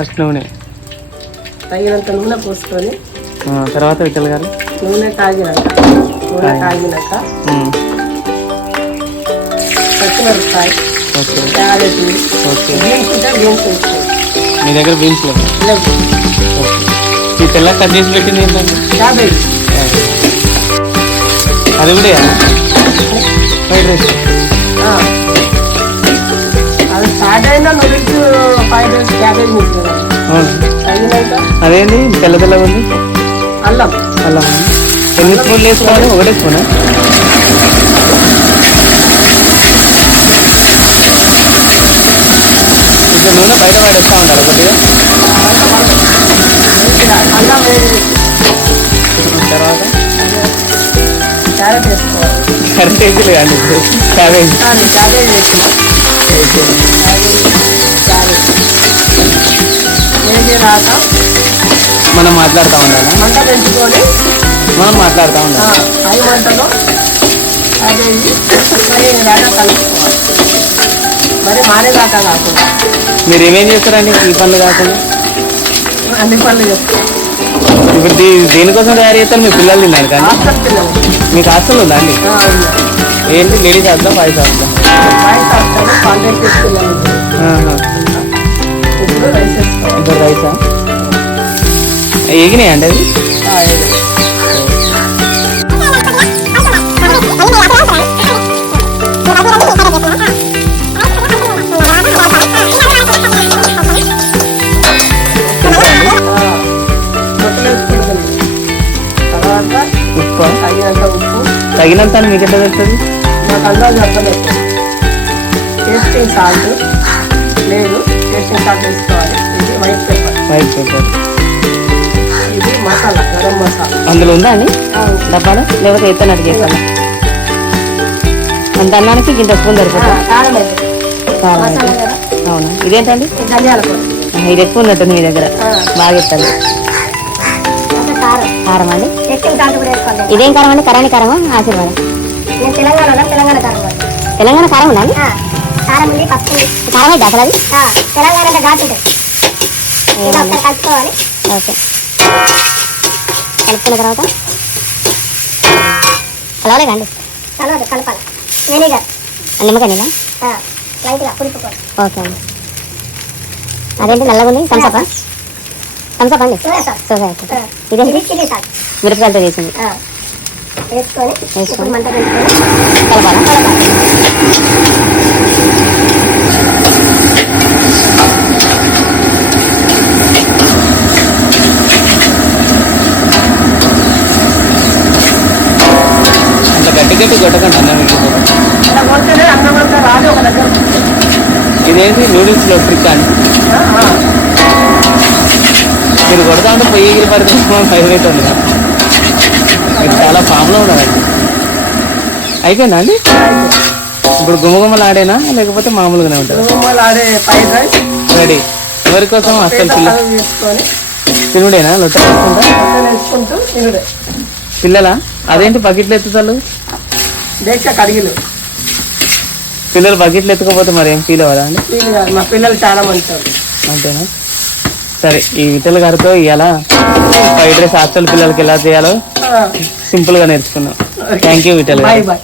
First నూనె తగినంత నూనె పోసుకొని తర్వాత విఠల్ గారు నూనె కాగినాక పచ్చిమిరపకాయ, క్యారెట్, బీన్స్ ఉంటే బీన్స్ వేసుకోండి. మీ దగ్గర బీన్స్ లేవు? ఈ తెల్ల కట్ చేసి పెట్టింది ఏంటండి? క్యాబేజ్. అది కూడా ఫ్రైడ్ రైస్. అది స్టార్ట్ అయినా noodles fried rice cabbage mix తగినాక అదేంటి తెల్ల తెల్లగా ఉంది? అల్లం. ఎన్ని స్పూన్లు వేసుకోవాలి? ఒకటే స్పూనా? ఇట్లా నూనె బయట పడేస్తూ ఉండాలి కొద్దిగా. అల్లం తర్వాత క్యారెట్ వేసుకోవాలి. కరెంట్ వేసులు కానీ క్యాబేజ్ క్యాబేజ్ వేసుకున్నాం. వేసి రాక మనం మాట్లాడుతూ ఉండాలి. మంట పెంచుకొని మనం మాట్లాడుతూ ఉండాలి. హై మంటలో క్యాబేజీ మరి రాక కలుపుకోవాలి. మరి మారేదాకా కాకుండా. మీరు ఏమేం చేస్తారండి ఈ పనులు కాకుండా? అన్ని పనులు చేస్తాం. ఇప్పుడు దేనికోసం తయారు చేస్తారు? మీ పిల్లలు తిన్నారు కానీ. హాస్టల్ పిల్లలు. మీకు హాస్టల్ ఉందా అండి? ఏంటి ladies hostel, boys hostel? Boys hostel contact చేసుకున్నాము. ఇప్పుడు రైస్ వేసుకోవాలి. ఇప్పుడు రైసా ఎగినాయి అండి అది? ఉప్పు తగినంత అని మీకు ఎట్లా తెలుస్తుంది? నాకు అందాజు చెప్పలేదు. టేస్టింగ్ సాల్ట్ లేదు, టేస్టింగ్ సాల్ట్ వేసుకోవాలి. ఇది వైట్ పెప్పర్. ఇది మసాలా, గరం మసాలా. అందులో ఉందా అండి డబ్బాలు? లేకపోతే ఎత్తనట్టు చేస్తాను. అంత అన్నానికి ఇంత స్పూన్ దొరుకుతుంది. అవునా? ఇదేంటండి? ధనియాల పొడి. ఇది ఎక్కువ ఉన్నట్టుంది మీ దగ్గర. బాగా ఇస్తాను. కారం అండి? ఇదేం కారం అండి? కరాని కారమా ఆశీర్వాదం? తెలంగాణ కారం ఉందా అండి? కారం అయితే అసలు అది తెలంగాణ ఘాటు కలుపుకోవాలి. ఓకే, కలుపుకున్న తర్వాత కలవలేదా అండి? కలపాలి. నిమ్మకాయ నీళ్ళ ఓకే అండి. అదేంటి నల్లగా ఉంది? థమ్సప్ అండి? ఇదేంటి? మిరపకాయలతో చేసింది. వేసుకొని మంట కలపాలా? అంత గట్టి కొట్టకండి అన్నం. ఇదేంటి నూడిల్స్లో ట్రిక్ అండి? మీరు కొడతా ఉంటే పొయ్యి ఎగిరి పడితే భయమవుతుంది. మీరు చాలా ఫామ్లో ఉన్నారండి. అయిపోయిందా అండి? ఇప్పుడు గుమ్మగుమ్మలు ఆడేనా లేకపోతే మామూలుగానే ఉంటారు? రెడీ. ఎవరి కోసం? అసలు తినుడేనా? లొట్ట వేసుకుంటా పిల్లలా? అదేంటి బకెట్లు ఎత్తుతారు? పిల్లలు బకెట్లు ఎత్తుకోపోతే మరి ఏం ఫీల్ అవ్వదా అండి? మా పిల్లలు చాలా మంచివారు. అంతేనా? సరే, ఈ విఠల్ గారితో ఇలా ఫ్రైడ్ రైస్ హాస్టల్ పిల్లలకి ఎలా చేయాలో సింపుల్ గా నేర్చుకున్నాం. థ్యాంక్ యూ విఠల్ గారు.